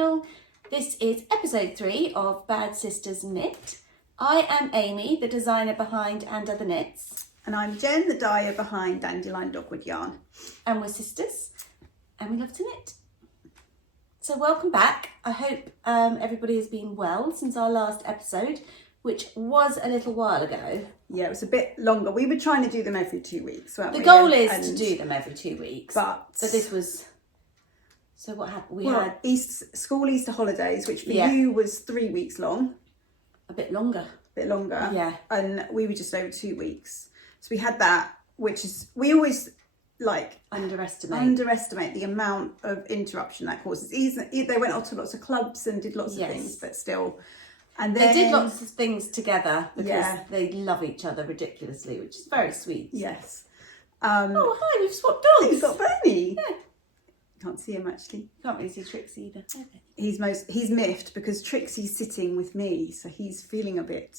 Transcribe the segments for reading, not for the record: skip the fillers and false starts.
channel. This is episode 3 of Bad Sisters Knit. I am Amy, the designer behind And Other Knits. And I'm Jen, the dyer behind Dandelion Dogwood yarn. And we're sisters and we love to knit. So welcome back. I hope everybody has been well since our last episode, which was a little while ago. Yeah, it was a bit longer. We were trying to do them every 2 weeks, weren't we? The goal is to do them every 2 weeks. But this was... So what happened? We had Easter holidays, which for Yeah. you was 3 weeks long. a bit longer. Yeah. And we were just over 2 weeks. So we had that, which is, we always underestimate the amount of interruption that causes. They went off to lots of clubs and did lots of things, but still. And then, they did lots of things together because they love each other ridiculously, which is very sweet. Yes. Oh, hi, we've swapped dogs. You've got Bernie. Yeah. Can't see him actually. Can't really see Trixie either. Okay. He's miffed because Trixie's sitting with me, so he's feeling a bit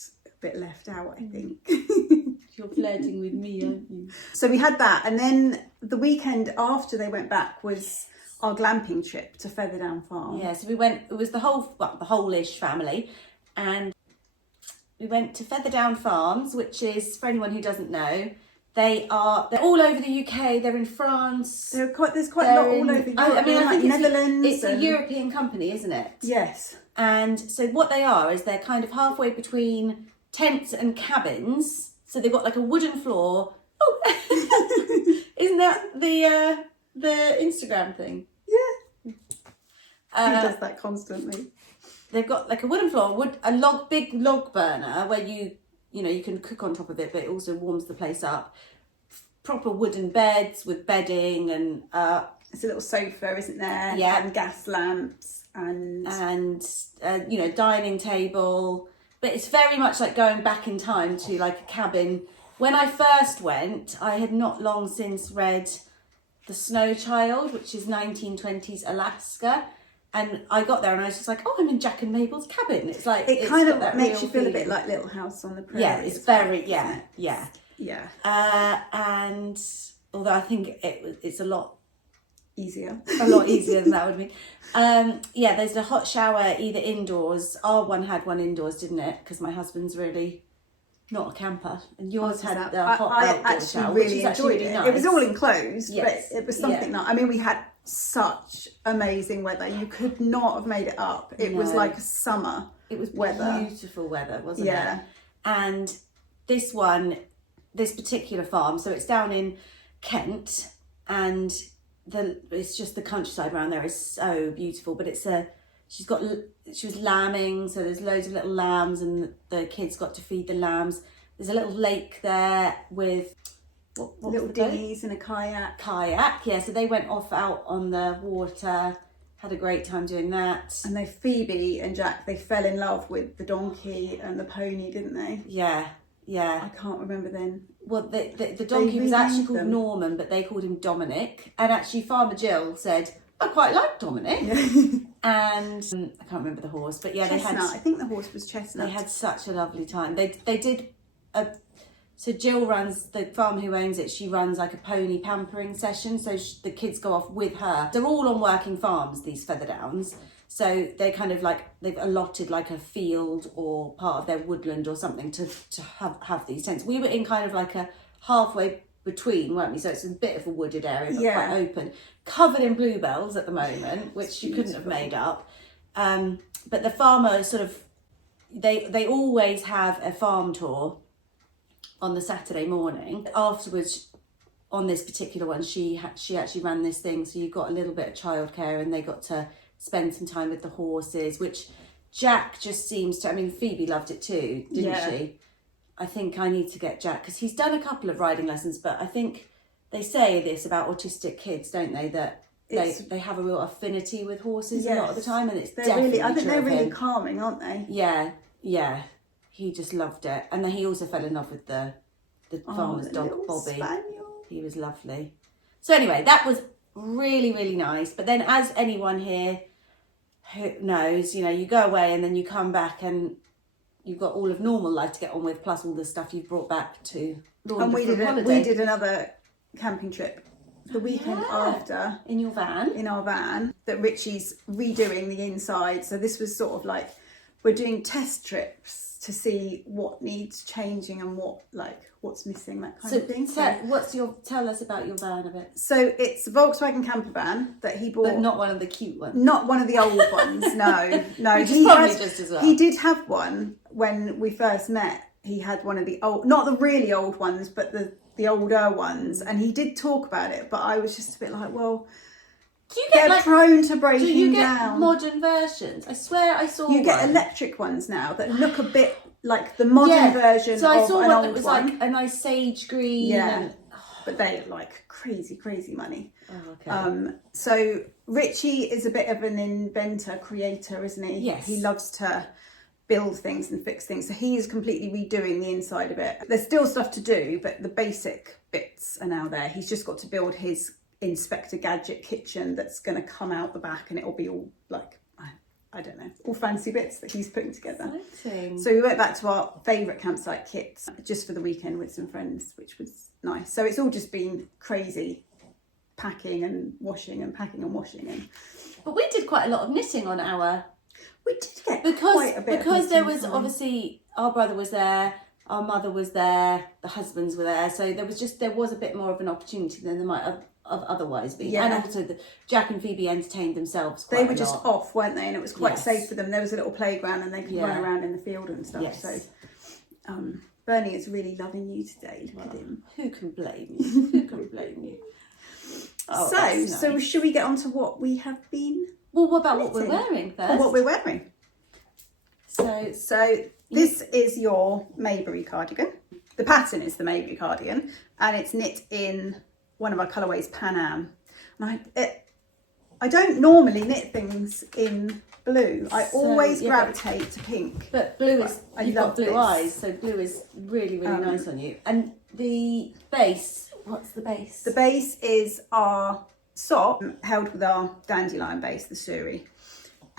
left out, I think. You're flirting with me, aren't you? So we had that, and then the weekend after they went back was our glamping trip to Featherdown Farm. Yeah, so we went, it was the whole-ish family, and we went to Featherdown Farms, which is, for anyone who doesn't know, they're all over the UK. They're in France. There's quite a lot all over Europe. I think Netherlands. It's a European company, isn't it? Yes. And so what they are is they're kind of halfway between tents and cabins. So they've got like a wooden floor. Oh, isn't that the Instagram thing? Yeah. He does that constantly. They've got like a wooden floor, big log burner where you can cook on top of it, but it also warms the place up. Proper wooden beds with bedding and it's a little sofa, isn't there? Yeah. And gas lamps and dining table. But it's very much like going back in time to like a cabin. When I first went, I had not long since read The Snow Child, which is 1920s Alaska. And I got there and I was just like, oh, I'm in Jack and Mabel's cabin. It's like... It kind of makes you feel a bit like Little House on the Prairie. Yeah, it's very... Yeah. Yeah. And although I think it's a lot easier than that would be. There's a hot shower either indoors. Our one had one indoors, didn't it? Because my husband's really not a camper, and yours had the hot outdoor shower, which is actually really nice. It was all enclosed, but it was something that, I mean, we had such amazing weather. You could not have made it up. It was like a summer. It was weather. Beautiful weather, wasn't it? And this particular farm, so it's down in Kent, and it's just the countryside around there is so beautiful. But she was lambing, so there's loads of little lambs, and the kids got to feed the lambs. There's a little lake there with little dinghies and a kayak. Yeah, so they went off out on the water, had a great time doing that. And Phoebe and Jack, they fell in love with the donkey and the pony, didn't they? Yeah. I can't remember then. Well, the donkey was actually called Norman, but they called him Dominic. And actually Farmer Jill said, I quite like Dominic. Yeah. And I can't remember the horse, but yeah, Chestnut. I think the horse was Chestnut. They had such a lovely time. They did so Jill runs, the farmer who owns it, she runs like a pony pampering session. So the kids go off with her. They're all on working farms, these Featherdowns. So they kind of like, they've allotted like a field or part of their woodland or something to have these tents. We were in kind of like a halfway between, weren't we? So it's a bit of a wooded area, but quite open. Covered in bluebells at the moment, which you couldn't have made up. But the farmer sort of, they always have a farm tour on the Saturday morning. Afterwards, on this particular one, she actually ran this thing, so you got a little bit of childcare, and they got to spend some time with the horses, which Jack just seems to, I mean, Phoebe loved it too, didn't she? I think I need to get Jack, because he's done a couple of riding lessons, but I think they say this about autistic kids, don't they, that they have a real affinity with horses a lot of the time, and it's definitely I think they're really calming, aren't they? Yeah. He just loved it. And then he also fell in love with the farmer's dog, Bobby. Spaniel. He was lovely. So anyway, that was really, really nice. But then, as anyone here who knows, you go away and then you come back and you've got all of normal life to get on with, plus all the stuff you've brought back to London. And we did another camping trip the weekend after in your van. In our van, that Richie's redoing the inside. So this was sort of like, we're doing test trips to see what needs changing and what's missing, that kind of thing. Tell us about your van a bit. So it's a Volkswagen camper van that he bought. But not one of the cute ones. Not one of the old ones, no. Which is probably just as well. He did have one when we first met. He had one of the old, not the really old ones, but the older ones. And he did talk about it, but I was just a bit like, well, they're prone to breaking down. Do you get modern versions? I swear I saw You get electric ones now that look a bit like the modern version of an old one. So I saw one that was like a nice sage green. Yeah, but they are like crazy money. Oh, okay. So Richie is a bit of an inventor, creator, isn't he? Yes. He loves to build things and fix things. So he is completely redoing the inside of it. There's still stuff to do, but the basic bits are now there. He's just got to build his Inspector Gadget kitchen that's going to come out the back, and it'll be all like, I don't know, all fancy bits that he's putting together. Exciting. So we went back to our favourite campsite kits just for the weekend with some friends, which was nice. So it's all just been crazy packing and washing and packing and washing. But we did quite a lot of knitting on our... We did get quite a bit because there was obviously, our brother was there, our mother was there, the husbands were there, so there was a bit more of an opportunity than there might have otherwise been. And also Jack and Phoebe entertained themselves quite a lot. They were just off, weren't they? And it was quite safe for them. There was a little playground and they could run around in the field and stuff. Yes. So Bernie is really loving you today. Look at him. Who can blame you? Who can blame you? Oh, so should we get on to what we have been? Well, what about what we're wearing first? What we're wearing. So this is your Mayberry cardigan. The pattern is the Mayberry cardigan, and it's knit in one of our colourways, Pan Am. And I don't normally knit things in blue. I always gravitate to pink. But blue is, you've got blue eyes, so blue is really, really nice on you. And the base, what's the base? The base is our sock held with our Dandelion base, the Suri.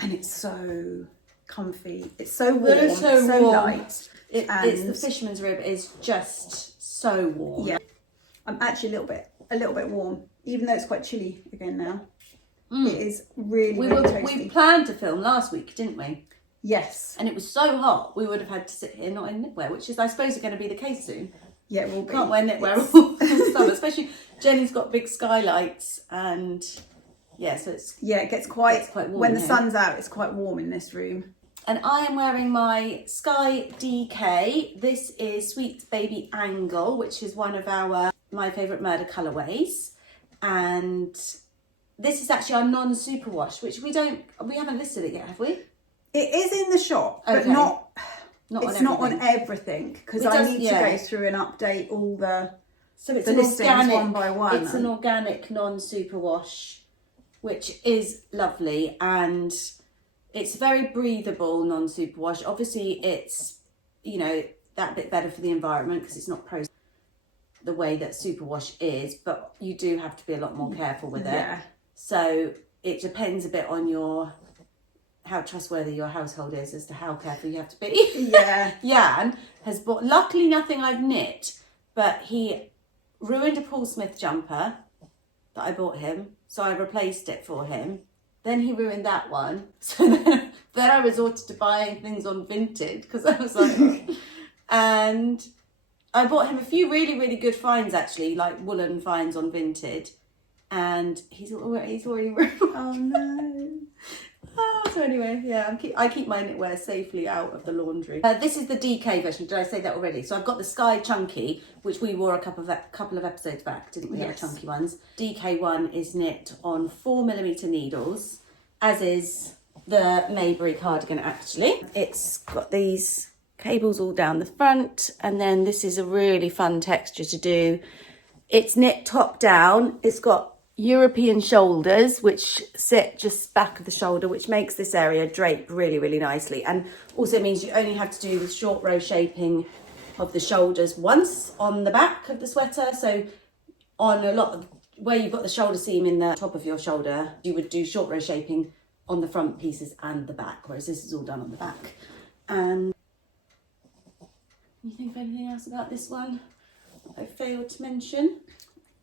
And it's so comfy. It's so warm, it's so light. It's the fisherman's rib is just so warm. Yeah. I'm actually a little bit warm, even though it's quite chilly again now. It is really toasty. We planned to film last week, didn't we? Yes. And it was so hot, we would have had to sit here not in knitwear, which is, I suppose, going to be the case soon. Yeah, we'll can't wear knitwear all summer, especially Jenny's got big skylights, and so it gets quite warm when the sun's out. It's quite warm in this room. And I am wearing my Sky DK. This is Sweet Baby Angle, which is one of my favourite murder colourways, and this is actually our non-superwash, which we haven't listed it yet, have we? It is in the shop, but not on everything, because I need to go through and update all the listings one by one. It's an organic non-superwash, which is lovely, and it's very breathable non-superwash. Obviously, it's that bit better for the environment because it's not processed the way that superwash is, but you do have to be a lot more careful with it. So it depends a bit on how trustworthy your household is as to how careful you have to be. Jan has bought, luckily nothing I've knit, but he ruined a Paul Smith jumper that I bought him, so I replaced it for him. Then he ruined that one, so then I resorted to buying things on Vinted, because I was like, and I bought him a few really, really good finds, actually, like woolen finds on Vinted, and he's already ruined. Oh no. So anyway, I keep my knitwear safely out of the laundry. This is the DK version. Did I say that already? So I've got the Sky Chunky, which we wore a couple of episodes back, didn't we? Yes. Have chunky ones. DK one is knit on 4mm needles, as is the Mayberry cardigan. Actually, it's got these cables all down the front, and then this is a really fun texture to do. It's knit top down. It's got European shoulders, which sit just back of the shoulder, which makes this area drape really, really nicely, and also means you only have to do the short row shaping of the shoulders once on the back of the sweater. So on a lot of where you've got the shoulder seam in the top of your shoulder, you would do short row shaping on the front pieces and the back, whereas this is all done on the back. And you think of anything else about this one I failed to mention?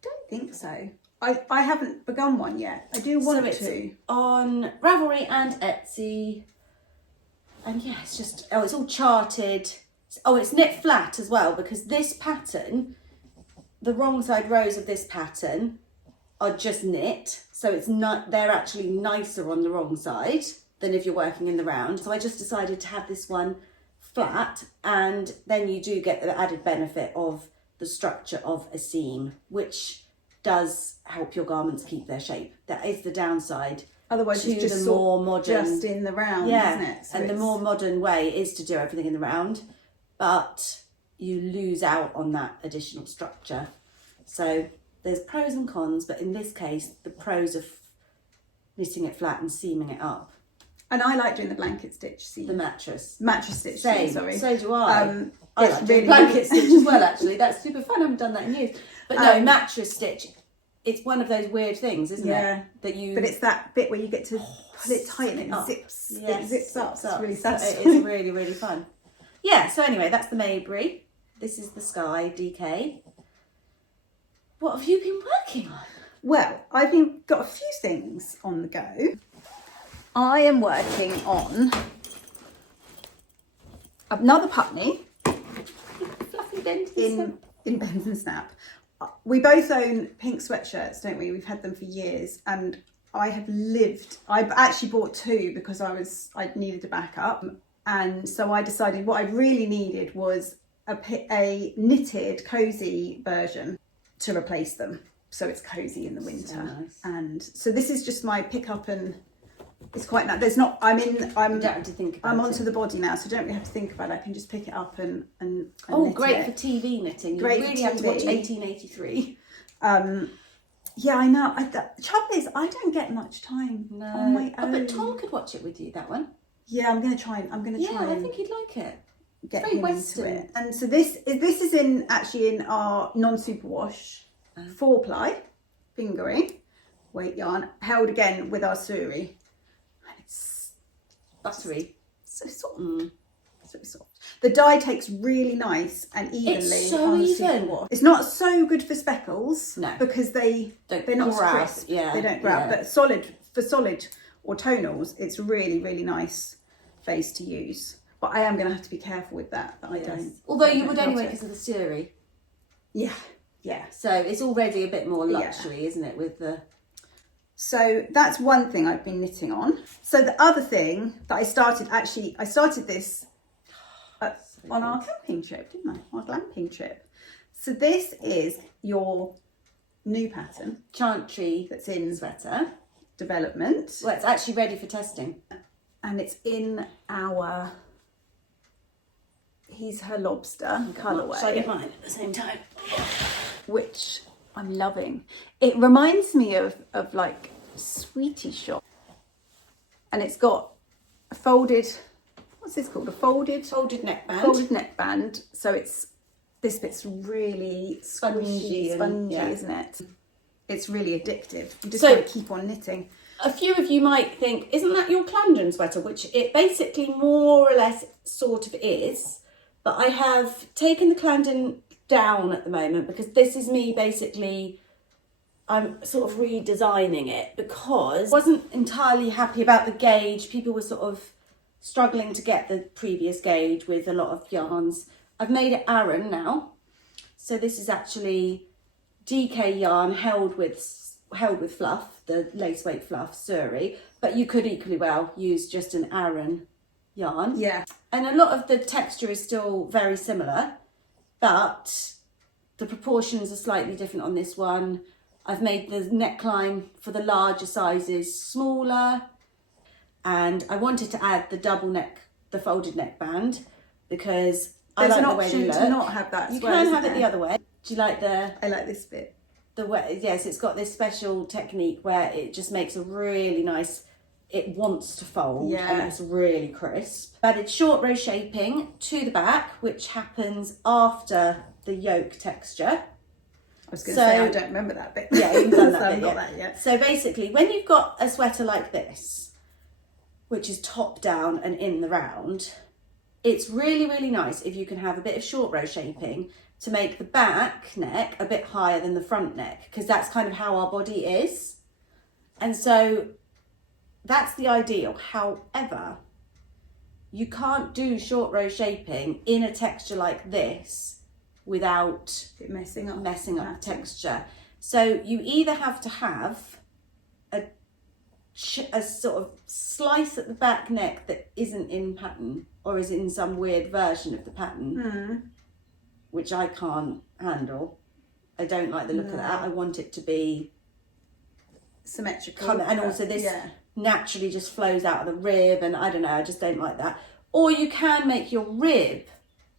Don't think so. I haven't begun one yet. I do want to. On Ravelry and Etsy. And yeah, it's just, it's all charted. Oh, it's knit flat as well, because this pattern, the wrong side rows of this pattern are just knit. So it's not, they're actually nicer on the wrong side than if you're working in the round. So I just decided to have this one flat, and then you do get the added benefit of the structure of a seam, which does help your garments keep their shape. That is the downside. Otherwise it's just the more modern, just in the round, isn't it? So and the more modern way is to do everything in the round, but you lose out on that additional structure. So there's pros and cons, but in this case, the pros of knitting it flat and seaming it up. And I like doing the blanket stitch seam. The mattress stitch Same. seam, sorry. So do I. I like doing really blanket stitch as well, actually. That's super fun. I haven't done that in years. But no, mattress stitch, it's one of those weird things, isn't it? That you. But it's that bit where you get to pull it tight and it zips. Yes, it zips up. It's really satisfying. It's really, really fun. Yeah, so anyway, that's the Maybury. This is the Sky DK. What have you been working on? Well, I've got a few things on the go. I am working on another Putney Fluffy Bend in Bends and Snap. We both own pink sweatshirts, don't we? We've had them for years, and I actually bought two because I needed a backup, and so I decided what I really needed was a knitted cozy version to replace them, so it's cozy in the winter. So nice. And so this is just my pick up, and it's quite nice. There's not. I'm you don't have to think about I'm it. onto the body now, so I don't really have to think about it. I can just pick it up and oh, knit great it. for TV knitting. Great You really for have to watch TV. 1883. Yeah, I know. The trouble is, I don't get much time on my own. But Tom could watch it with you, that one. Yeah, I'm gonna try. I'm gonna try. I think he'd like it. Get very him Western. into it. And so this is in our non-superwash 4-ply fingering weight yarn, held again with our suri. And it's Buttery. so soft. So soft. The dye takes really nice and evenly. It's so on the even. superwash. It's not so good for speckles, No. because they're not grab. crisp. Yeah, They don't grab. yeah. But solid or tonals, it's really, really nice face to use. But I am going to have to be careful with that I don't. Although I you don't would cut anyway it. because of the Suri. Yeah. So it's already a bit more luxury, isn't it, with the... So that's one thing I've been knitting on. So the other thing that I started this on our camping trip, didn't I? Our glamping trip. So this is your new pattern Chantry that's in Sweater. development. Well, it's actually ready for testing. And it's in our He's Her Lobster colourway. Shall I get mine at the same time? Which I'm loving. It reminds me of like Sweetie Shop. And it's got a folded, what's this called? A folded neckband. Folded neckband. So this bit's really Spongy, spongy, yeah. isn't it? It's really addictive. You just So- want to keep on knitting. A few of you might think, isn't that your Clarendon sweater? Which it basically more or less sort of is. But I have taken the Clarendon down at the moment because this is me basically, I'm sort of redesigning it because I wasn't entirely happy about the gauge. People were sort of struggling to get the previous gauge with a lot of yarns. I've made it Aran now. So this is actually DK yarn held with fluff, the lace weight fluff, Suri, but you could equally well use just an Aran yarn. Yeah. And a lot of the texture is still very similar, but the proportions are slightly different on this one. I've made the neckline for the larger sizes smaller, and I wanted to add the folded neckband because There's I like an the way option they to look. not have that as You well, can isn't have it the there? other way. Do you like the I like this bit. way? Yes, it's got this special technique where it just makes a really nice. It wants to fold, and it's really crisp. Added short row shaping to the back, which happens after the yoke texture. I was going to say, I don't remember that bit. Yeah, you've done that I bit, haven't got yeah. that yet. So basically, when you've got a sweater like this, which is top down and in the round, it's really, really nice if you can have a bit of short row shaping to make the back neck a bit higher than the front neck, because that's kind of how our body is. And so that's the ideal. However, you can't do short row shaping in a texture like this without messing up the texture. So you either have to have a sort of slice at the back neck that isn't in pattern or is in some weird version of the pattern, which I can't handle. I don't like the look of that. I want it to be symmetrical. And also this naturally just flows out of the rib, and I don't know, I just don't like that. Or you can make your rib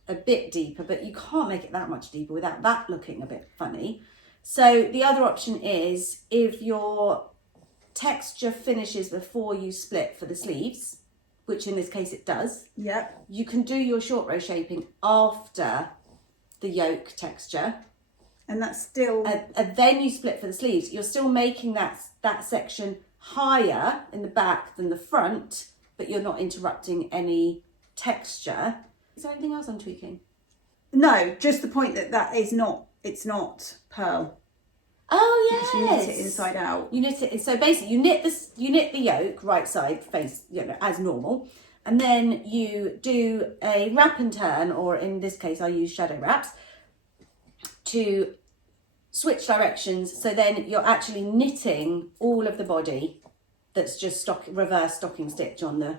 a bit deeper, but you can't make it that much deeper without that looking a bit funny. So the other option is, if your texture finishes before you split for the sleeves, which in this case it does, you can do your short row shaping after the yoke texture, and that's still and then you split for the sleeves. You're still making that section higher in the back than the front, but you're not interrupting any texture. Is there anything else I'm tweaking? No, just the point that it's not pearl. Oh yes. Because you knit it inside out. You knit it. So basically, you knit the yoke right side face, as normal, and then you do a wrap and turn, or in this case, I use shadow wraps to switch directions. So then you're actually knitting all of the body. That's just reverse stocking stitch on the.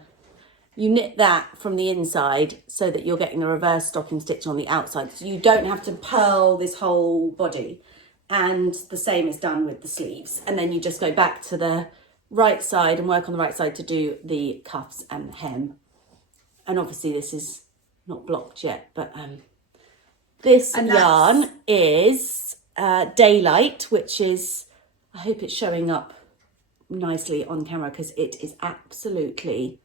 You knit that from the inside so that you're getting the reverse stocking stitch on the outside. So you don't have to purl this whole body. And the same is done with the sleeves. And then you just go back to the right side and work on the right side to do the cuffs and the hem. And obviously this is not blocked yet, but this yarn is Daylight, which is, I hope it's showing up nicely on camera because it is absolutely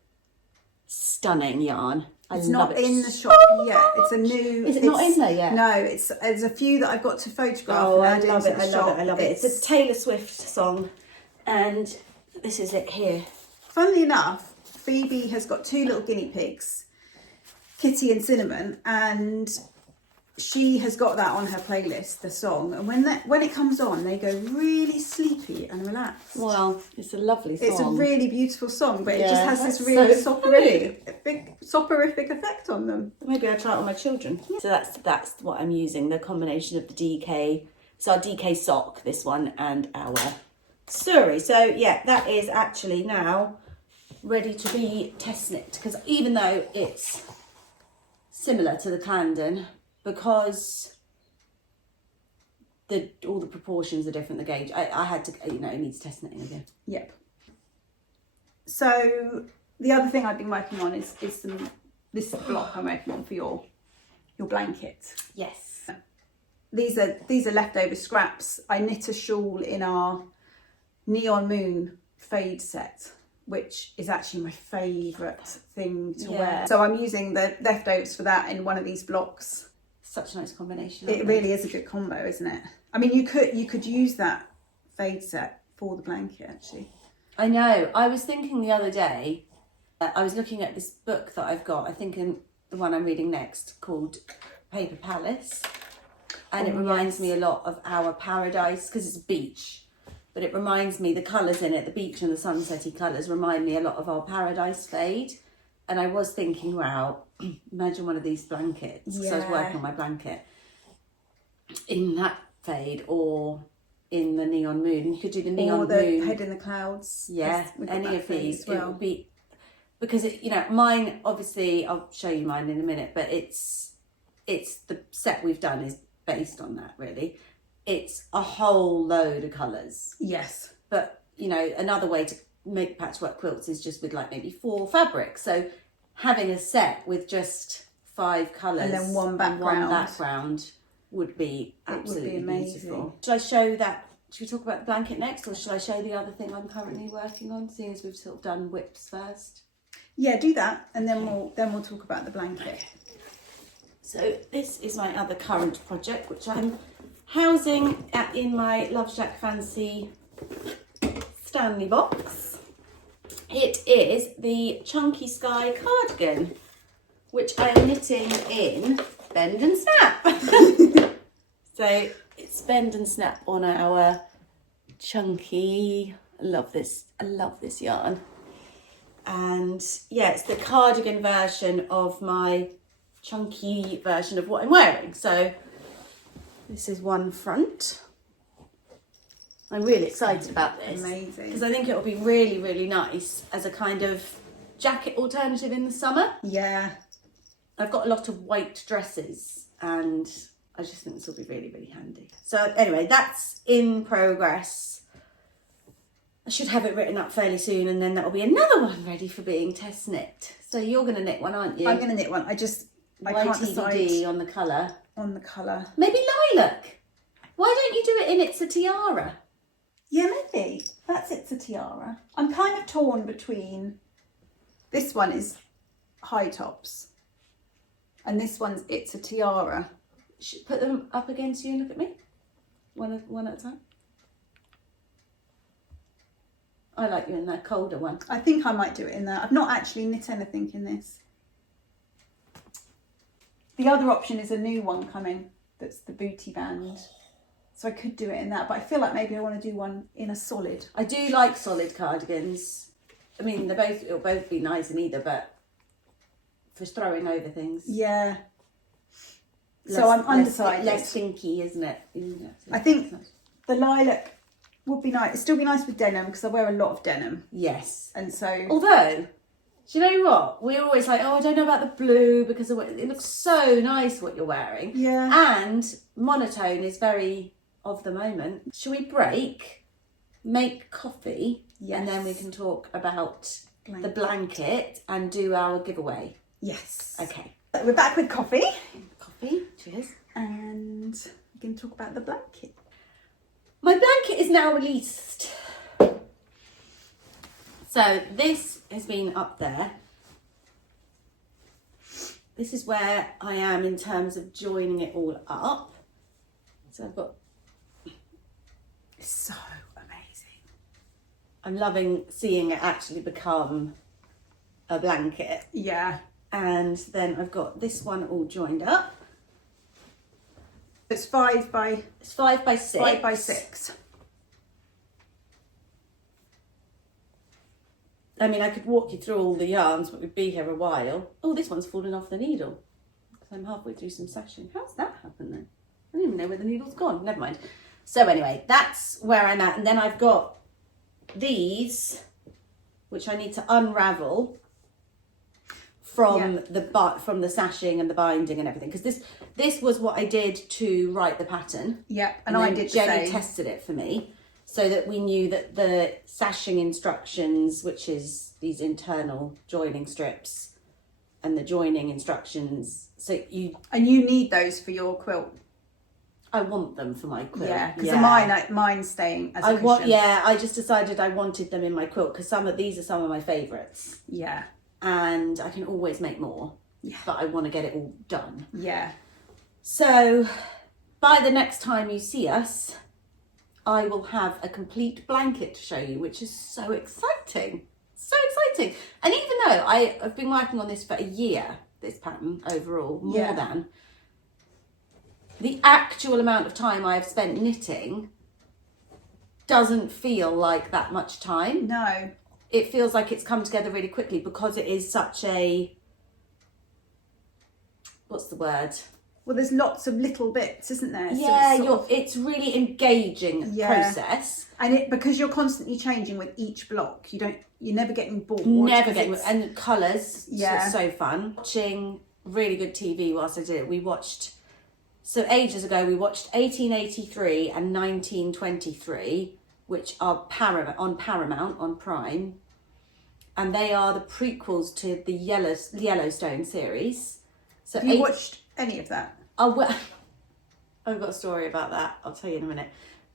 stunning yarn. It's not in the shop yet. It's a new. Is it not in there yet? No, there's a few that I've got to photograph. Oh, I love it! I love it! It's a Taylor Swift song, and this is it here. Funnily enough, Phoebe has got two little guinea pigs, Kitty and Cinnamon, and she has got that on her playlist, the song. And when it comes on, they go really sleepy and relaxed. Well, it's a lovely song. It's a really beautiful song, but it just has this really soporific effect on them. Maybe I'll try it on my children. Yeah. So that's what I'm using, the combination of the DK. It's our DK sock, this one, and our Surrey. So yeah, that is actually now ready to be test knit, because even though it's similar to the Clarendon, because all the proportions are different, the gauge, I had to, it needs test knitting again. Yep. So the other thing I've been working on is this block I'm working on for your blanket. Yes. These are leftover scraps. I knit a shawl in our Neon Moon fade set, which is actually my favourite thing to wear. So I'm using the leftovers for that in one of these blocks. Such a nice combination. It really is a good combo, isn't it? I mean, you could use that fade set for the blanket, actually. I know. I was thinking the other day, I was looking at this book that I've got, I think in the one I'm reading next, called Paper Palace. And it reminds me a lot of our paradise, because it's a beach. But it reminds me, the colours in it, the beach and the sunsetty colours remind me a lot of our paradise fade. And I was thinking, wow, imagine one of these blankets. So I was working on my blanket in that fade or in the Neon Moon. You could do the Neon Moon. Or the Head in the Clouds. Yeah, any of these. Well. It would be, because, mine, obviously, I'll show you mine in a minute, but it's the set we've done is based on that, really. It's a whole load of colours. Yes. But, another way to make patchwork quilts is just with maybe 4 fabrics. So having a set with just 5 colours and then one background would be absolutely amazing. Beautiful. Should I show that? Should we talk about the blanket next, or should I show the other thing I'm currently working on, seeing as we've sort of done whips first? Yeah, do that, and then we'll talk about the blanket. So this is my other current project, which I'm housing in my Love Shack Fancy Stanley box. It is the Chunky Sky cardigan, which I am knitting in Bend and Snap. So it's Bend and Snap on our chunky, I love this yarn. And yeah, it's the cardigan version of my chunky version of what I'm wearing. So this is one front. I'm really excited about this. Amazing. Because I think it'll be really, really nice as a kind of jacket alternative in the summer. Yeah. I've got a lot of white dresses and I just think this will be really, really handy. So anyway, that's in progress. I should have it written up fairly soon and then that'll be another one ready for being test knit. So you're going to knit one, aren't you? I'm going to knit one. I can't decide on the colour. on the colour. Maybe lilac. Why don't you do it in It's a Tiara? Yeah, maybe. That's It's a Tiara. I'm kind of torn between, this one is high tops and this one's It's a Tiara. Put them up against you and look at me. One at a time. I like you in that colder one. I think I might do it in that. I've not actually knit anything in this. The other option is a new one coming. That's the booty band. So I could do it in that, but I feel like maybe I want to do one in a solid. I do like solid cardigans. I mean, it'll both be nice in either, but for throwing over things. Yeah. So I'm undecided. Less stinky, isn't it? I think the lilac would be nice. It'd still be nice with denim because I wear a lot of denim. Yes. And so... Although, do you know what? We're always like, oh, I don't know about the blue because it looks so nice what you're wearing. Yeah. And monotone is very of the moment. Shall we break, make coffee, Yes. and then we can talk about Blanket. the blanket and do our giveaway? Yes. Okay. We're back with coffee. Coffee, cheers. And we can talk about the blanket. My blanket is now released. So this has been up there. This is where I am in terms of joining it all up. So I've got... It's so amazing. I'm loving seeing it actually become a blanket. Yeah. And then I've got this one all joined up. It's 5 by... It's 5 by 6. 5 by 6. I mean, I could walk you through all the yarns, but we'd be here a while. Oh, this one's fallen off the needle. Because I'm halfway through some sashing. How's that happen then? I don't even know where the needle's gone. Never mind. So anyway, that's where I'm at. And then I've got these, which I need to unravel from from the sashing and the binding and everything. Because this was what I did to write the pattern. Yeah, and I did the Jenny same. tested it for me, so that we knew that the sashing instructions, which is these internal joining strips, and the joining instructions. So And you need those for your quilt. I want them for my quilt. Yeah, because mine's staying as a cushion. I just decided I wanted them in my quilt because these are some of my favourites. Yeah. And I can always make more. Yeah. But I want to get it all done. Yeah. So by the next time you see us, I will have a complete blanket to show you, which is so exciting. So exciting. And even though I've been working on this for a year, this pattern overall, more than, the actual amount of time I have spent knitting doesn't feel like that much time. No. It feels like it's come together really quickly because it is such a, what's the word? Well, there's lots of little bits, isn't there? Yeah, So it's really engaging process. And because you're constantly changing with each block, you're never getting bored. Never getting, and colours, Yeah. so fun. Watching really good TV whilst I did it. We watched, so ages ago, we watched 1883 and 1923, which are on Paramount, on Prime. And they are the prequels to the Yellowstone series. So Have you watched any of that? Oh, well, I've got a story about that. I'll tell you in a minute.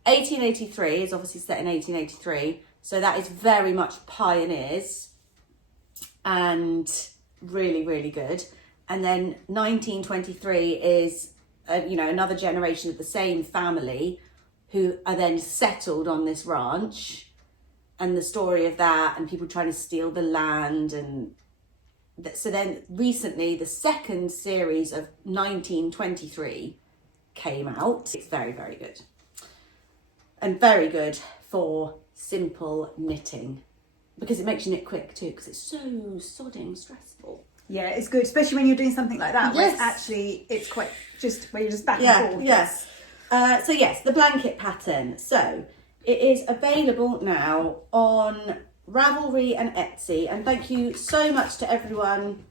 1883 is obviously set in 1883. So that is very much pioneers and really, really good. And then 1923 is, another generation of the same family who are then settled on this ranch, and the story of that and people trying to steal the land and so then recently the second series of 1923 came out. It's very, very good. And very good for simple knitting, because it makes you knit quick too, because it's so sodding stressful. Yeah, it's good, especially when you're doing something like that, where Yes. it's actually, it's quite just, where you're just back and Yeah, forth. yes. So yes, the blanket pattern. So it is available now on Ravelry and Etsy, and thank you so much to everyone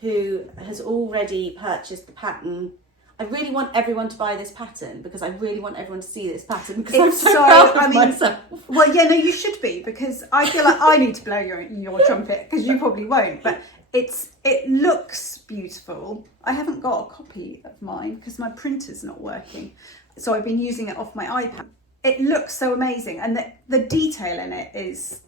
who has already purchased the pattern. I really want everyone to buy this pattern, because I really want everyone to see this pattern, because I'm so proud of myself. Well, yeah, no, you should be, because I feel like I need to blow your trumpet, because you probably won't, but it looks beautiful. I haven't got a copy of mine because my printer's not working, so I've been using it off my iPad. It looks so amazing, and the detail in it is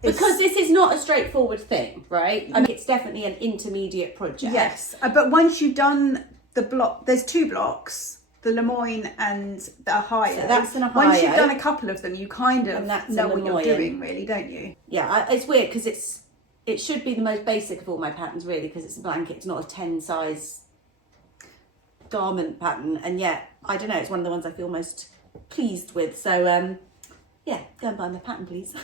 because this is not a straightforward thing, right? I mean, it's definitely an intermediate project. Yes, but once you've done the block, there's 2 blocks, the Lemoyne and the Ohio. So that's an Ohio. Once you've done a couple of them, you kind of know what you're Lemoyne. doing, really, don't you? Yeah, it's weird, because it should be the most basic of all my patterns, really, because it's a blanket. It's not a 10 size garment pattern, and yet I don't know, it's one of the ones I feel most pleased with. So yeah, go and buy my pattern, please.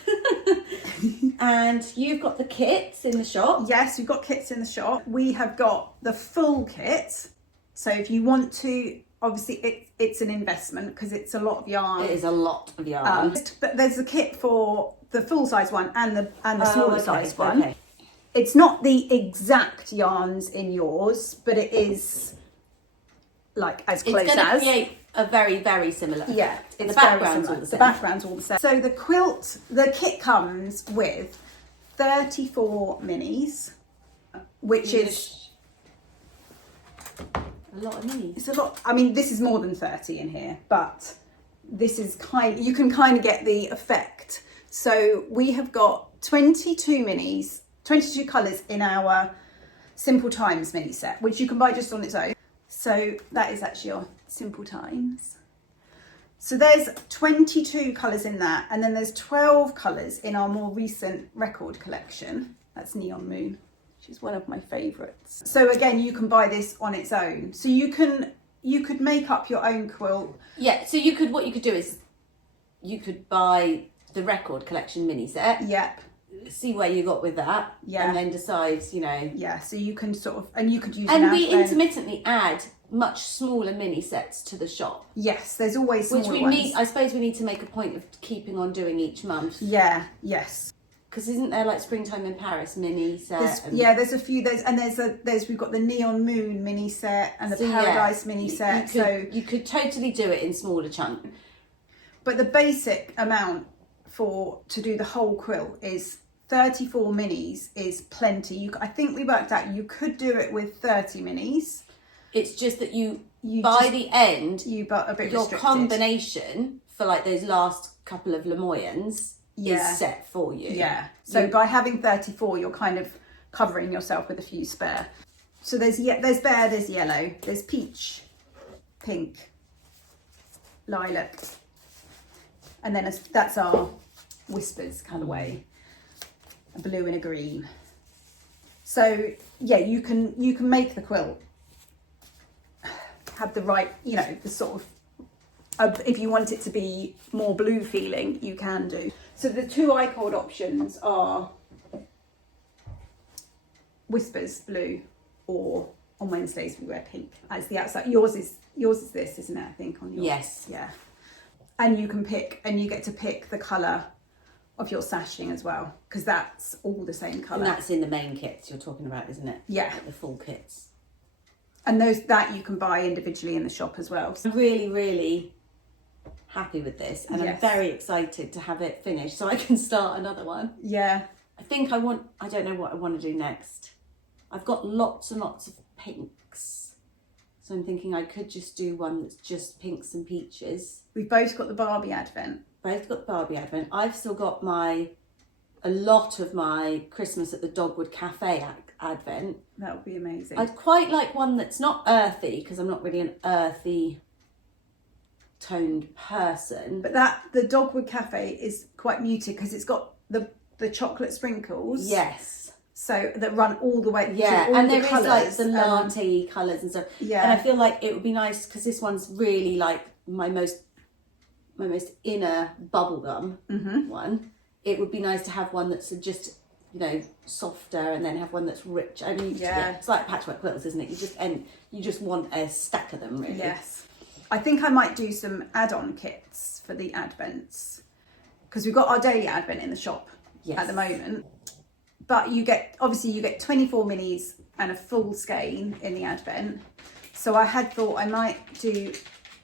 And you've got the kits in the shop. Yes, we've got kits in the shop. We have got the full kit. So if you want to, obviously it's an investment, because it's a lot of yarn. It is a lot of yarn. But there's a kit for the full size one and the smaller size one. Okay. It's not the exact yarns in yours, but it is like as close It's going to as. create a very, very similar effect. Yeah, it's the background's all the same. The background's all the same. So the kit comes with 34 minis, which is a lot of minis. it's a lot. I mean, this is more than 30 in here, but this is you can kind of get the effect. So we have got 22 minis, 22 colours in our Simple Times mini set, which you can buy just on its own. So that is actually your Simple Times. So there's 22 colours in that, and then there's 12 colours in our more recent record collection. That's Neon Moon, which is one of my favourites. So again, you can buy this on its own. So you could make up your own quilt. Yeah, so what you could do is you could buy the record collection mini set. Yep. See where you got with that. Yeah. And then decide, Yeah, so you can sort of, and you could use And we intermittently add much smaller mini sets to the shop. Yes, there's always smaller Which ones. I suppose we need to make a point of keeping on doing each month. Yeah, yes. Because isn't there like Springtime in Paris mini set? There's a few. We've got the Neon Moon mini set and the Paradise mini set. You could totally do it in smaller chunks. But the basic amount to do the whole quilt is 34 minis is plenty. I think we worked out you could do it with 30 minis. It's just that by the end, you got a bit your restricted. Combination for like those last couple of Lemoynes is set for you. Yeah. So by having 34, you're kind of covering yourself with a few spare. So there's bare, there's yellow, there's peach, pink, lilac, and then that's our Whispers colourway, a blue and a green. So yeah, you can make the quilt have the right, the sort of, if you want it to be more blue feeling, you can do. So the 2 I-cord options are Whispers blue, or on Wednesdays we wear pink as the outside. Yours is this, isn't it? I think on yours. Yes. Yeah. And you can pick, and you get to pick the colour of your sashing as well, because that's all the same colour. And that's in the main kits you're talking about, isn't it? Yeah. Like the full kits. And that you can buy individually in the shop as well. I'm really, really happy with this, and Yes. I'm very excited to have it finished so I can start another one. Yeah. I don't know what I want to do next. I've got lots and lots of pinks. So I'm thinking I could just do one that's just pinks and peaches. We've both got the Barbie Advent. Both got the Barbie Advent. I've still got a lot of my Christmas at the Dogwood Cafe Advent. That would be amazing. I'd quite like one that's not earthy, because I'm not really an earthy toned person. But the Dogwood Cafe is quite muted because it's got the chocolate sprinkles. Yes. So that run all the way. Yeah, all and the there is colours, like the latte colours and stuff. Yeah. And I feel like it would be nice because this one's really like my most inner bubblegum one. It would be nice to have one that's just, you know, softer, and then have one that's rich. I mean, it's like patchwork quilts, isn't it? You just want a stack of them, really. Yes. I think I might do some add-on kits for the Advents, because we've got our daily Advent in the shop at the moment. But you get 24 minis and a full skein in the Advent. So I had thought I might do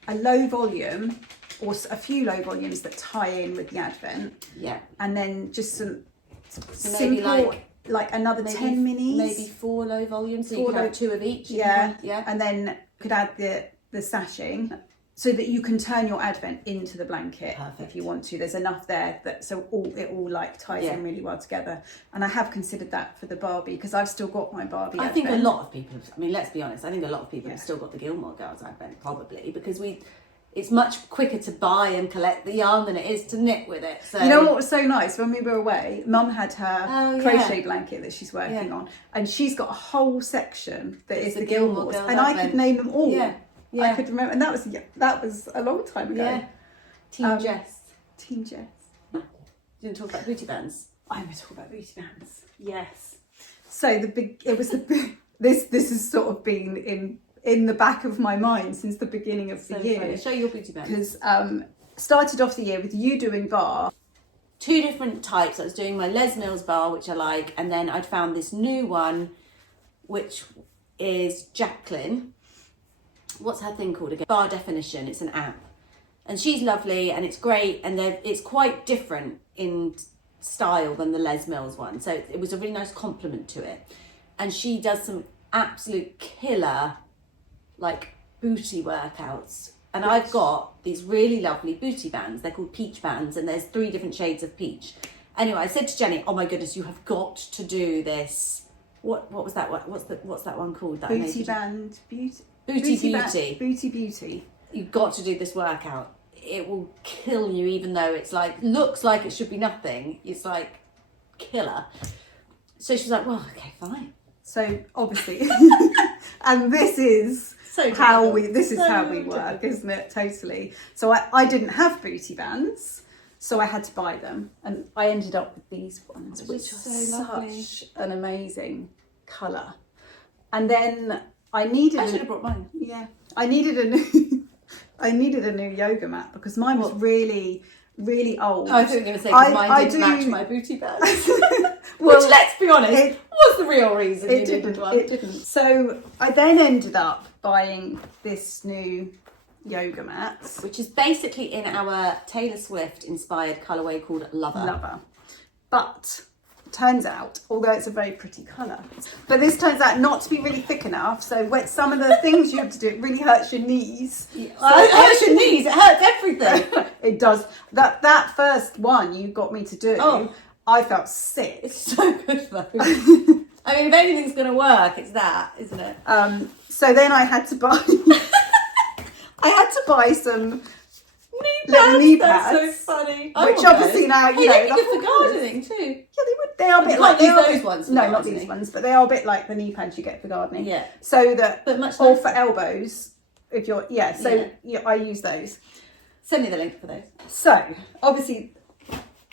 a low volume or a few low volumes that tie in with the Advent. Yeah. And then just some maybe simple, like another 10 minis. Maybe 4 low volumes, so you could have 2 of each. Yeah. And then you could add the sashing, so that you can turn your Advent into the blanket if you want to. There's enough there that it all like ties in really well together. And I have considered that for the Barbie, because I've still got my Barbie I Advent. think a lot of people, I mean, let's be honest, I think a lot of people have still got the Gilmore Girls Advent, probably, because it's much quicker to buy and collect the yarn than it is to knit with it. So you know what was so nice? When we were away, Mum had her crochet blanket that she's working on, and she's got a whole section that is the Gilmores, and I could name them all. Yeah. I could remember, and that was a long time ago. Yeah. Team Jess. You didn't talk about booty bands. I'm going to talk about booty bands. Yes. So this has sort of been in the back of my mind since the beginning of the year. Funny. Show your booty bands. Because started off the year with you doing bar. 2 different types. I was doing my Les Mills bar, which I like, and then I'd found this new one, which is Jacqueline. What's her thing called again? Bar Definition. It's an app, and she's lovely, and it's great, and it's quite different in style than the Les Mills one, so it was a really nice compliment to it. And she does some absolute killer like booty workouts, and I've got these really lovely booty bands. They're called peach bands, and there's 3 different shades of peach. Anyway, I said to Jenny, oh my goodness, you have got to do this. What was that one? What's that one called? That booty band beauty. Booty beauty. You've got to do this workout. It will kill you, even though it's like looks like it should be nothing. It's like killer. So she's like, well, okay, fine. So obviously, and this is how we work, isn't it? Totally. So I didn't have booty bands, so I had to buy them, and I ended up with these ones, which are such an amazing colour. And then I should have brought mine. Yeah, I needed a new yoga mat, because mine was really, really old. I thought you were going to say mine didn't match my booty bands. Well, which, let's be honest, was the real reason you needed one. It didn't. So I then ended up buying this new yoga mat, which is basically in our Taylor Swift inspired colourway called Lover. But turns out, although it's a very pretty colour, but this turns out not to be really thick enough. So when some of the things you have to do, it really hurts your knees. It hurts your knees. It hurts everything. It does. That first one you got me to do, I felt sick. It's so good though. I mean, if anything's going to work, it's that, isn't it? So then I had to buy. some knee pads. That's so funny. Which obviously now they'd be good for gardening too. Yeah, they would. They are a bit like those ones. No, not these ones, but they are a bit like the knee pads you get for gardening. Yeah. So that, but much or for elbows, if you're I use those. Send me the link for those. So obviously,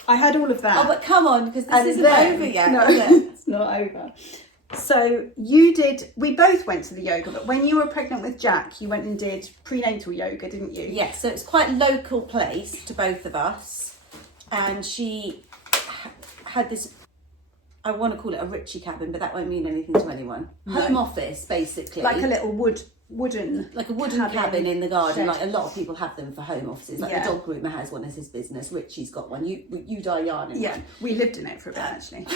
I had all of that. Oh, but come on, because this isn't over yet. No, is it? It's not over. So we both went to the yoga, but when you were pregnant with Jack, you went and did prenatal yoga, didn't you? Yes, so it's quite a local place to both of us. And she had this, I want to call it a Ritchie cabin, but that won't mean anything to anyone. No. Home office, basically. Like a little wooden cabin in the garden. Shed. Like a lot of people have them for home offices. Like the dog groomer has one as his business. Richie's got one. You dye yarn in one. We lived in it for a bit actually.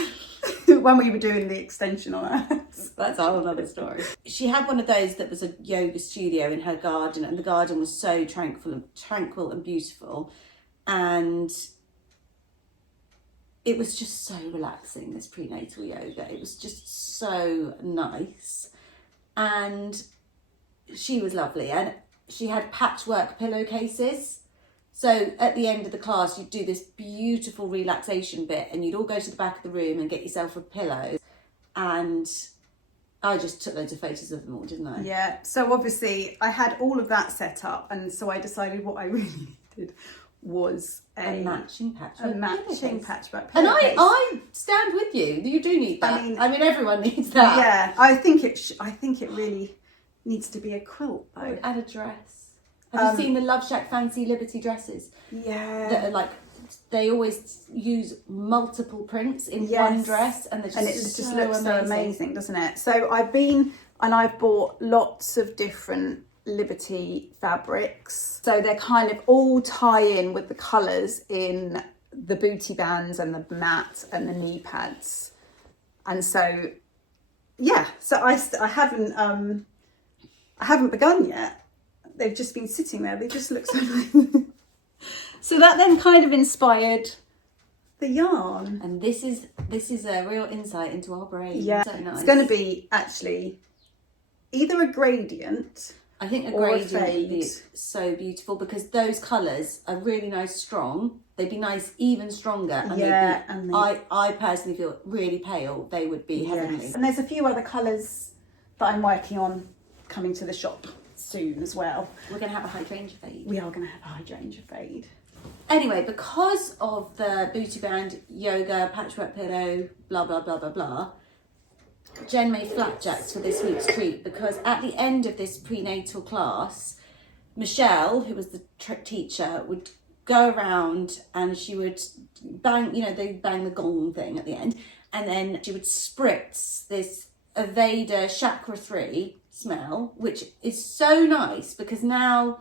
When we were doing the extension on our house. That's a whole other story. She had one of those that was a yoga studio in her garden, and the garden was so tranquil and beautiful, and it was just so relaxing, this prenatal yoga. It was just so nice, and she was lovely, and she had patchwork pillowcases. So at the end of the class, you'd do this beautiful relaxation bit, and you'd all go to the back of the room and get yourself a pillow. and I just took loads of photos of them all, didn't I? Yeah, so obviously I had all of that set up, and so I decided what I really needed was a matching patchwork. A matching patchwork. And I stand with you. You do need that. I mean everyone needs that. Yeah, I think it really needs to be a quilt though. And a dress. Have you seen the Love Shack Fancy Liberty dresses? Yeah. That are like, they always use multiple prints in one dress, and it just looks so amazing, doesn't it? So I've bought lots of different Liberty fabrics, so they're kind of all tie in with the colours in the booty bands and the mat and the knee pads, and so yeah. So I haven't begun yet. They've just been sitting there. They just look so nice. So that then kind of inspired the yarn. And this is a real insight into our brain. Yeah, so nice. It's going to be actually either a gradient. I think a gradient would be so beautiful, because those colours are really nice, strong. They'd be nice, even stronger. And I personally feel really pale. They would be heavenly. Yes. And there's a few other colours that I'm working on coming to the shop soon as well. We're going to have a hydrangea fade. We are going to have a hydrangea fade. Anyway, because of the booty band, yoga, patchwork pillow, blah, blah, blah, blah, blah, Jen made flapjacks for this week's treat, because at the end of this prenatal class, Michelle, who was the teacher, would go around and she would bang, they bang the gong thing at the end, and then she would spritz this Aveda Chakra 3 smell, which is so nice because now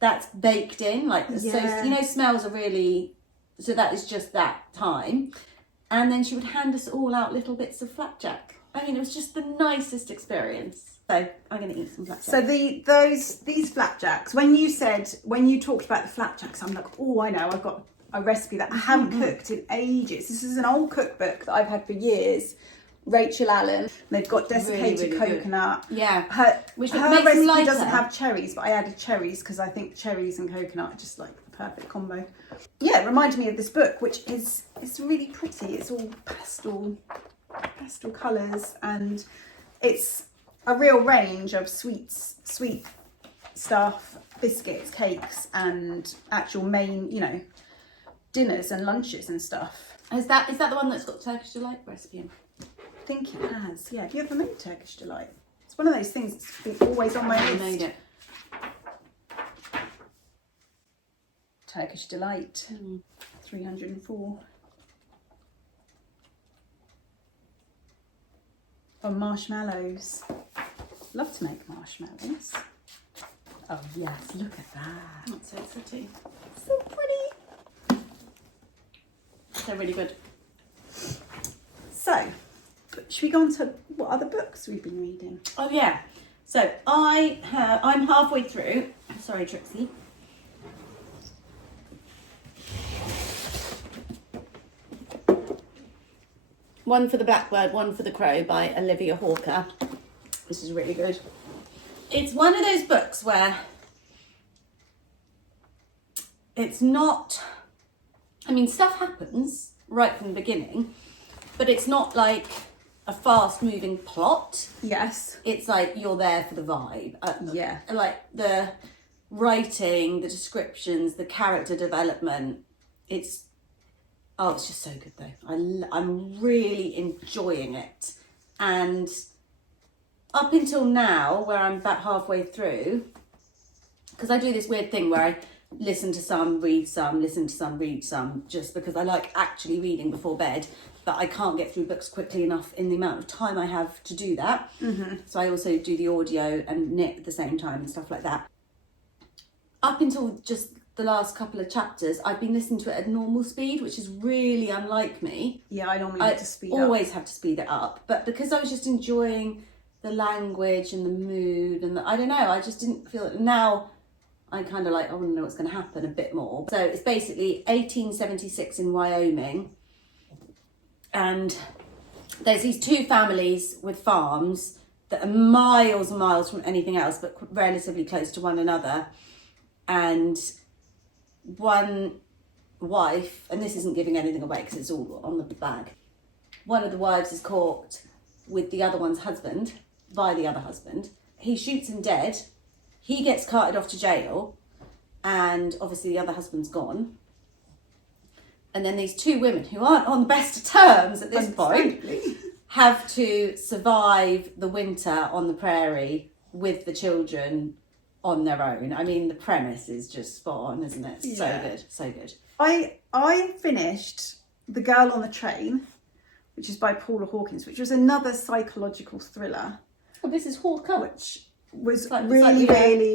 that's baked in, so smells are really, so that is just that time. And then she would hand us all out little bits of flapjack. I mean, it was just the nicest experience. So I'm going to eat some flapjack. So these flapjacks, when you talked about the flapjacks, I'm like, oh, I know, I've got a recipe that I haven't cooked in ages. This is an old cookbook that I've had for years. Rachel Allen. They've got desiccated really coconut. Good. Yeah. Her makes recipe lighter. doesn't have cherries, but I added cherries because I think cherries and coconut are just like the perfect combo. Yeah, it reminded me of this book, which it's really pretty. It's all pastel colours, and it's a real range of sweet stuff, biscuits, cakes, and actual main, dinners and lunches and stuff. Is that the one that's got Turkish Delight recipe in? I think it has. Yeah. Have you ever made Turkish Delight? It's one of those things that's been always on my list. Made it. Turkish Delight. 304. Oh, marshmallows. Love to make marshmallows. Oh yes, look at that. That's so pretty. So pretty. They're really good. So, should we go on to what other books we've been reading? Oh yeah. So I'm halfway through. Sorry, Trixie. One for the Blackbird, One for the Crow by Olivia Hawker. This is really good. It's one of those books where it's not, stuff happens right from the beginning, but it's not like a fast moving plot. Yes. It's like you're there for the vibe. Yeah. Like the writing, the descriptions, the character development. It's just so good though. I'm really enjoying it. And up until now, where I'm about halfway through, because I do this weird thing where I listen to some, read some, listen to some, read some, just because I like actually reading before bed, but I can't get through books quickly enough in the amount of time I have to do that. So I also do the audio and knit at the same time and stuff like that. Up until just the last couple of chapters, I've been listening to it at normal speed, which is really unlike me. Yeah, I normally have to speed up. Always have to speed it up. But because I was just enjoying the language and the mood and I don't know, I just didn't feel it. Now I kind of like, I want to know what's going to happen a bit more. So it's basically 1876 in Wyoming. And there's these two families with farms that are miles and miles from anything else, but relatively close to one another. And one wife, and this isn't giving anything away because it's all on the bag. One of the wives is caught with the other one's husband, by the other husband. He shoots him dead. He gets carted off to jail, and obviously the other husband's gone. And then these two women, who aren't on the best of terms at this point, have to survive the winter on the prairie with the children on their own. I mean, the premise is just spot on, isn't it? So good, so good. I finished The Girl on the Train, which is by Paula Hawkins, which was another psychological thriller. Oh, this is Hawker. Which was really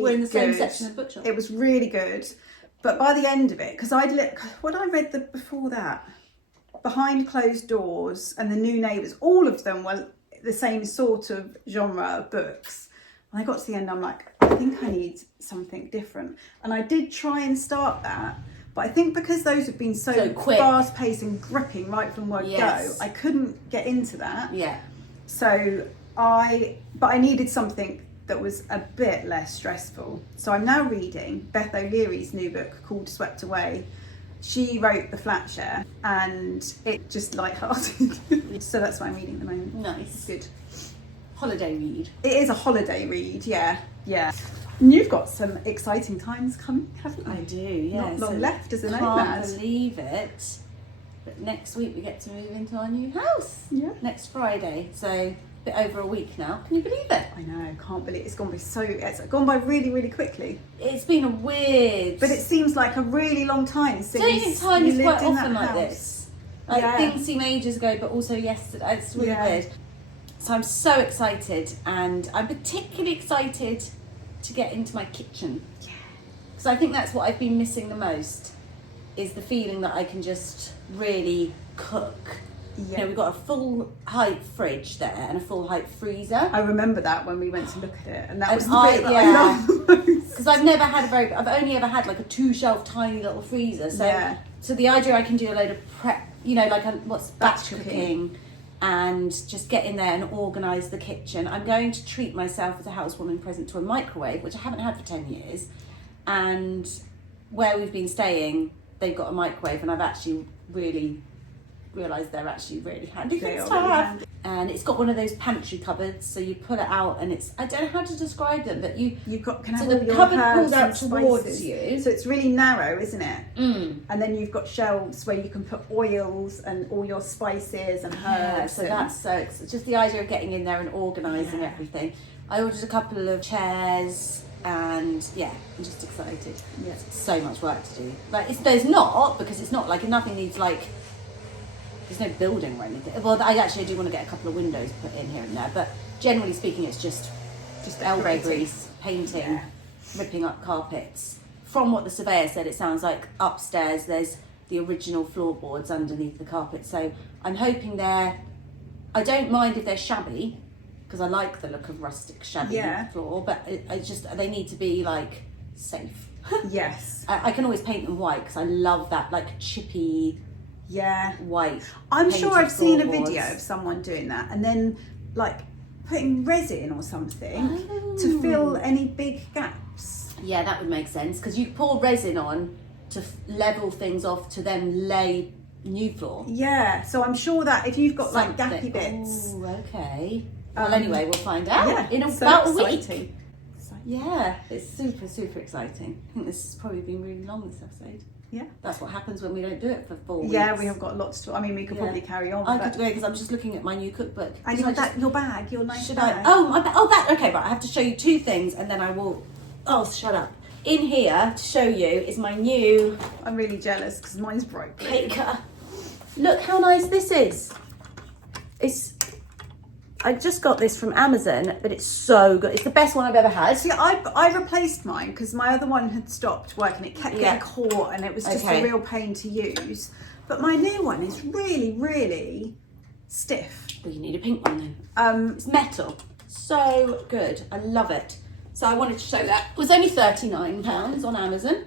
we're in the same good. section of the bookshop. It was really good. But by the end of it, because what I read before that, Behind Closed Doors and The New Neighbours, all of them were the same sort of genre of books. And I got to the end, I'm like, I think I need something different. And I did try and start that, but I think because those have been so quick, fast-paced and gripping right from word go, I couldn't get into that. Yeah. So I needed something that was a bit less stressful. So I'm now reading Beth O'Leary's new book called Swept Away. She wrote The Flat Share, and it's just light-hearted. So that's what I'm reading at the moment. Nice. Good. Holiday read. It is a holiday read, yeah. And you've got some exciting times coming, haven't you? I do, yeah. Not long left as a Can't nomad. believe it. But next week we get to move into our new house. Yeah. Next Friday. So a bit over a week now. Can you believe it? I know, can't believe it's gone by really, really quickly. It's been a weird... But it seems like a really long time since don't you think time you is lived quite in often that like house? this? Like things seem ages ago, but also yesterday. It's really weird. So I'm so excited, and I'm particularly excited to get into my kitchen. Yeah. Because I think that's what I've been missing the most, is the feeling that I can just really cook. Yeah. You know, we've got a full height fridge there and a full height freezer. I remember that when we went to look at it, and that was the bit that I loved the most. Because I've only ever had like a 2-shelf tiny little freezer. So the idea I can do a load of prep, you know, like batch cooking, and just get in there and organise the kitchen. I'm going to treat myself as a housewarming present to a microwave, which I haven't had for 10 years. And where we've been staying, they've got a microwave, and I've actually really realised they're actually really handy things to have. And it's got one of those pantry cupboards, so you pull it out, and it's, I don't know how to describe them, but can have all your cupboard pulls out towards you. So it's really narrow, isn't it? And then you've got shelves where you can put oils and all your spices and herbs. It's just the idea of getting in there and organising everything. I ordered a couple of chairs, and I'm just excited. Yeah, so much work to do. Like there's not, because it's not like nothing needs like. There's no building or anything. Well, I do want to get a couple of windows put in here and there, but generally speaking, it's just elbow grease, painting, ripping up carpets. From what the surveyor said, it sounds like upstairs there's the original floorboards underneath the carpet. So I'm hoping I don't mind if they're shabby, because I like the look of rustic shabby floor, but they need to be like safe. Yes. I can always paint them white because I love that like chippy. White. I'm sure I've seen a video of someone doing that, and then like putting resin or something to fill any big gaps. Yeah, that would make sense, because you pour resin on to level things off to then lay new floor. Yeah, so I'm sure that if you've got like gappy bits. Oh, okay. Well, anyway, we'll find out in so about exciting. a week. Yeah, it's super, super exciting. I think this has probably been really long, this episode. Yeah. That's what happens when we don't do it for 4 weeks. Yeah, we have got lots to. I mean, we could probably carry on. I could go, because I'm just looking at my new cookbook. And your bag, your nice bag. Okay, right. I have to show you 2 things, and then I will. Oh, shut up. In here to show you is my new. I'm really jealous because mine's bright blue. Caker. Look how nice this is. I just got this from Amazon, but it's so good. It's the best one I've ever had. See, I replaced mine because my other one had stopped working. It kept getting caught, and it was just a real pain to use. But my new one is really, really stiff. Well, you need a pink one then. It's metal. So good. I love it. So I wanted to show that. It was only £39 on Amazon.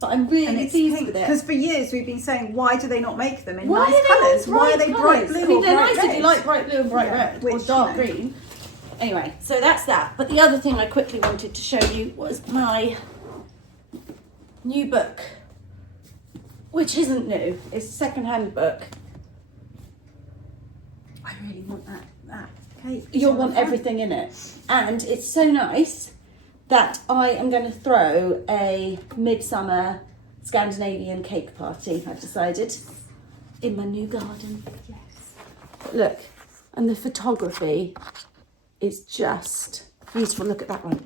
But I'm really pleased with it. Because for years we've been saying, why do they not make them in nice colours? Why are they bright blue? I mean, they're nice red? if you like bright blue and bright red, or dark green. Anyway, so that's that. But the other thing I quickly wanted to show you was my new book, which isn't new. It's a second-hand book. I really want that that cake. You'll want everything in it. And it's so nice that I am going to throw a midsummer Scandinavian cake party, I've decided, in my new garden. Yes. But look, and the photography is just beautiful. Look at that one.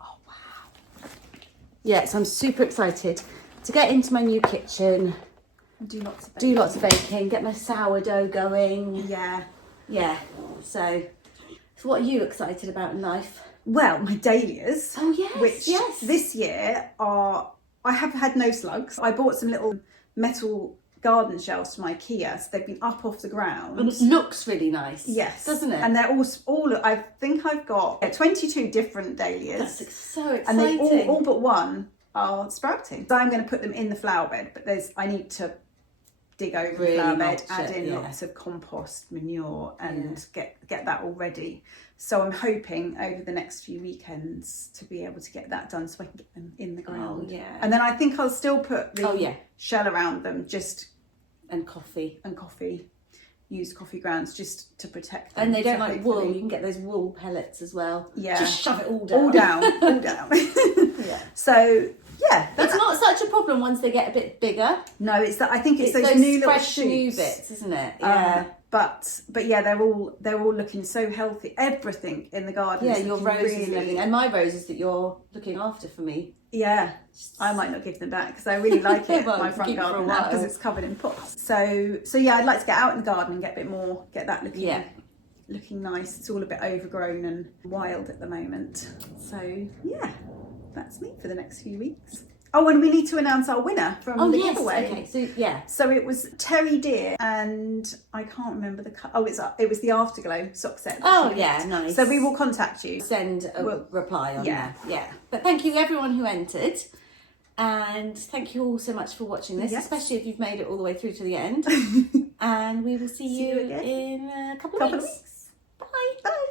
Oh, wow. Yes, I'm super excited to get into my new kitchen. Do lots of baking, get my sourdough going. Yeah. Yeah. So what are you excited about in life? Well, my dahlias. Oh, yes, Which yes. this year I have had no slugs. I bought some little metal garden shelves from IKEA, so they've been up off the ground. And it looks really nice. Yes. Doesn't it? And they're all I think I've got 22 different dahlias. That's so exciting. And they all but one are sprouting. So I'm going to put them in the flower bed, but I need to dig over the flower bed, add in lots of compost, manure, and get that all ready. So I'm hoping over the next few weekends to be able to get that done so I can get them in the ground. Oh, yeah. And then I think I'll still put the shell around them, and coffee. Used coffee grounds just to protect them. And they don't like wool. You can get those wool pellets as well. Yeah. Just shove it all down. All down. Yeah. So yeah, That's not such a problem once they get a bit bigger. no, it's that I think it's those those new little fresh new shoots. bits, isn't it? Yeah. But yeah, they're all looking so healthy. Everything in the garden. Yeah, is your looking roses really, and everything. And my roses that you're looking after for me. Yeah, I might not give them back because I really like it. Well, my front keep it for a garden now because while. it's covered in pots. So yeah, I'd like to get out in the garden and get a bit more, get that looking nice. It's all a bit overgrown and wild at the moment. So yeah, that's me for the next few weeks. Oh, and we need to announce our winner from the giveaway. Okay, so yeah. So it was Terri Deer, and I can't remember the it was the Afterglow sock set. Oh yeah, nice. So we will contact you. Send a reply on yeah. there. Yeah. But thank you everyone who entered. And thank you all so much for watching this, especially if you've made it all the way through to the end. And we will see you again in a couple of weeks. Bye. Bye.